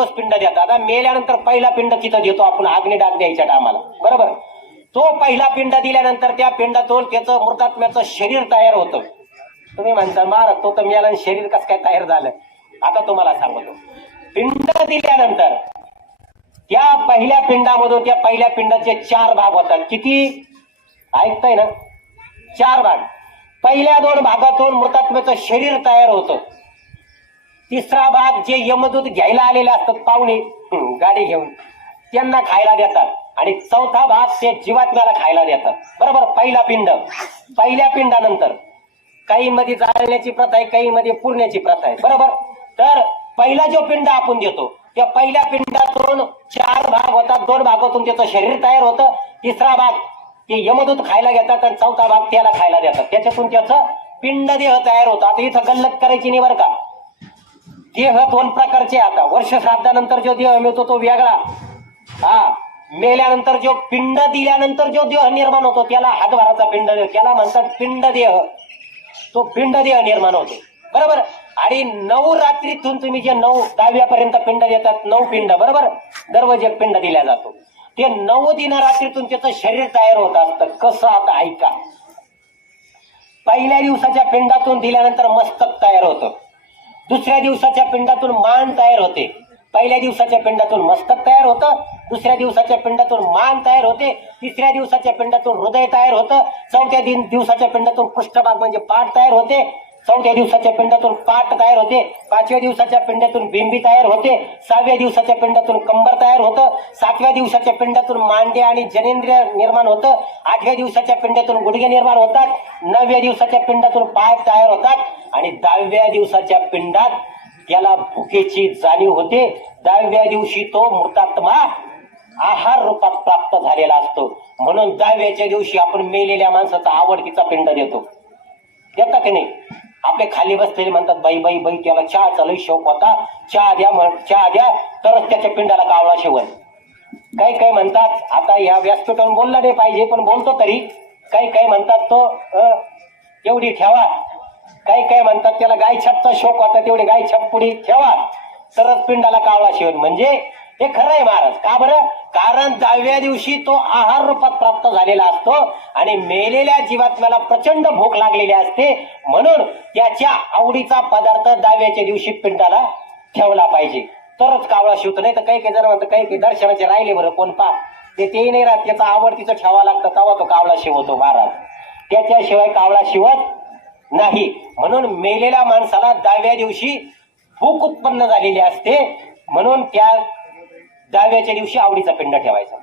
दिवस पिंड देतात. आता मेल्यानंतर पहिला पिंड तिथं देतो आपण अग्निडाग द्यायच्या टायमाला, बरोबर. तो पहिला पिंड दिल्यानंतर त्या पिंडातून त्याचं मृतात्म्याचं शरीर तयार होतं. तुम्ही म्हणता महाराज तो तर मेला आणि शरीर कसं काय तयार झालं. आता तुम्हाला सांगतो, पिंड दिल्यानंतर त्या पहिल्या पिंडामधून त्या पहिल्या पिंडाचे 4 भाग होतात. किती ऐकताय ना? 4 भाग. पहिल्या 2 भागातून मृतात्म्याचं शरीर तयार होतं. तिसरा भाग जे यमदूत घ्यायला आलेले असतात पाहुणे गाडी घेऊन, त्यांना खायला देतात. आणि चौथा भाग ते जीवात्म्याला खायला देतात, बरोबर. पहिला पिंड. पहिल्या पिंडानंतर काही मध्ये जाळण्याची प्रथा आहे, काही मध्ये पुरण्याची प्रथा आहे, बरोबर. तर पहिला जो पिंड आपण देतो त्या पहिल्या पिंडातून 4 भाग होतात. 2 भागातून त्याचं शरीर तयार होतं. तिसरा भाग ते यमदूत खायला घेतात आणि चौथा भाग त्याला खायला देतात. त्याच्यातून त्याचं पिंड देह तयार होतं. आता इथं गल्लत करायची नाही बरं का. देह 2 प्रकारचे. आता वर्ष श्राद्धानंतर जो देह मिळतो तो वेगळा. मेल्यानंतर जो पिंड दिल्यानंतर जो देह निर्माण होतो त्याला हातभाराचा पिंड देह, त्याला म्हणतात पिंड देह. तो पिंड देह निर्माण होतो, बरोबर. आणि 9 रात्रीतून तुम्ही जे 9 दहाव्यापर्यंत पिंड देतात, 9 पिंड, बरोबर. दररोज एक पिंड दिला जातो. ते 9 दिन रात्रीतून त्याचं शरीर तयार होत असतं. कसं? आता ऐका. पहिल्या दिवसाच्या पिंडातून दिल्यानंतर मस्तक तयार होतं. दुसऱ्या दिवसाच्या पिंडातून मान तयार होते. पहिल्या दिवसाच्या पिंडातून मस्तक तयार होतं. दुसऱ्या दिवसाच्या पिंडातून मान तयार होते. तिसऱ्या दिवसाच्या पिंडातून हृदय तयार होतं. चौथ्या दिवसाच्या पिंडातून पृष्ठभाग म्हणजे पाठ तयार होते. चौथ्या दिवसाच्या पिंडातून पाठ तयार होते. 5व्या दिवसाच्या पिंडातून बिंबी तयार होते. 6व्या दिवसाच्या पिंडातून कंबर तयार होतं. 7व्या दिवसाच्या पिंडातून मांडे आणि जनेंद्रिय निर्माण होतं. 8व्या दिवसाच्या पिंडातून गुडघे निर्माण होतात. 9व्या दिवसाच्या पिंडातून पाय तयार होतात. आणि 10व्या दिवसाच्या पिंडात त्याला भुकेची जाणीव होते. 10व्या दिवशी तो मृतात्मा आहार रूपात प्राप्त झालेला असतो. म्हणून 10व्याच्या दिवशी आपण मेलेल्या माणसाचा आवडतीचा पिंड देतो. देता की नाही? आपले खाली बसलेले म्हणतात बाई बाई बाई त्याला चहाचा लई शौक होता, चहा द्या तरच त्याच्या पिंडाला कावळा शिवल. काही म्हणतात, आता या व्यासपीठावर बोलला नाही पाहिजे पण बोलतो तरी, काही म्हणतात तो एवढी ठेवा. काही म्हणतात त्याला गाय छापचा शौक होता, तेवढी गाय छाप पुढे ठेवा तरच पिंडाला कावळा शिवल. म्हणजे हे खरं आहे महाराज. का बरं? कारण 10व्या दिवशी तो आहार रूपात प्राप्त झालेला असतो आणि मेलेल्या जीवात्म्याला प्रचंड भूक लागलेली असते. म्हणून त्याच्या आवडीचा पदार्थ 10व्याच्या दिवशी पिंडाला ठेवला पाहिजे तरच कावळा शिवतो. नाही तर काही जण म्हणतात काही दर्शनाचे राहिले बरं कोण पा ते नाही राहत, त्याचा आवडतीचं ठेवा लागतं तेव्हा तो कावळा शिवतो महाराज. त्याच्याशिवाय कावळा शिवत नाही. म्हणून मेलेल्या माणसाला 10व्या दिवशी भूक उत्पन्न झालेली असते. म्हणून त्या 10व्याच्या दिवशी आवडीचा पिंड ठेवायचा.